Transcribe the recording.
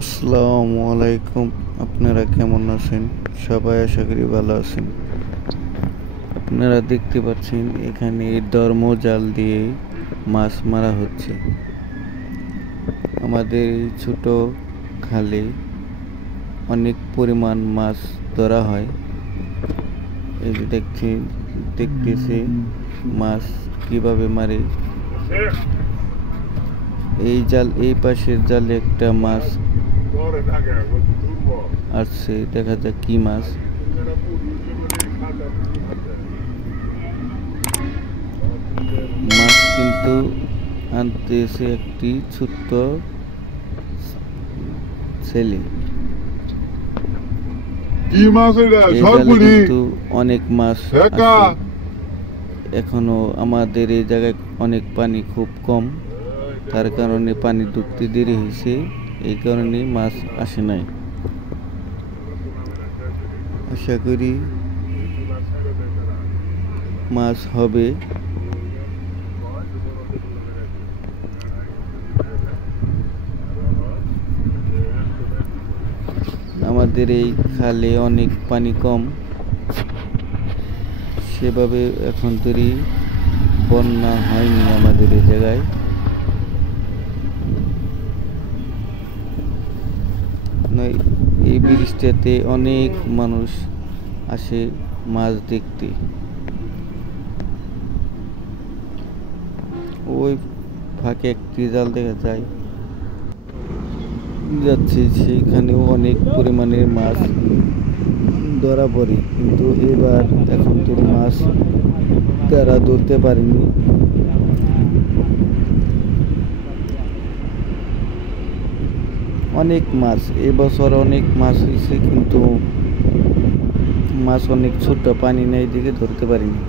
আসসালামু আলাইকুম। আপনারা কেমন আছেন? সবাই আশা করি ভালো আছেন। আপনারা দেখতে পাচ্ছেন এখানে জাল দিয়ে মাছ মারা হচ্ছে। আমাদের এই ছোট খালে অনেক পরিমাণ মাছ ধরা হয়। এই যে দেখতেছি মাছ কিভাবে মারে। এই পাশের জালে একটা মাছ আসছে, দেখা যাক কি মাছ। মাছ কিন্তু আনতেছে একটি ছোট্ট ছেলে। কিন্তু অনেক মাছ আছে। এখনো আমাদের এই জায়গায় অনেক পানি খুব কম, তার কারণে পানি ঢুকতে দেরি হয়েছে, এই কারণে মাছ আসে নাই। আশা করি মাছ হবে। আমাদের এই খালে অনেক পানি কম, সেভাবে এখন তৈরি বন্যা হয়নি আমাদের এই জায়গায়। এই ব্রিজটাতে অনেক মানুষ আসে মাছ দেখতে। ওই ফাঁকে একটি জাল দেখা যাচ্ছে, সেখানেও অনেক পরিমাণের মাছ ধরা পড়ে, কিন্তু এখন তো মাছ তারা ধরতে পারেনি। অনেক মাছ এবছর অনেক মাছ হয়েছে, কিন্তু মাছ অনেক ছোট, পানি নেই দিকে ধরতে পারিনি।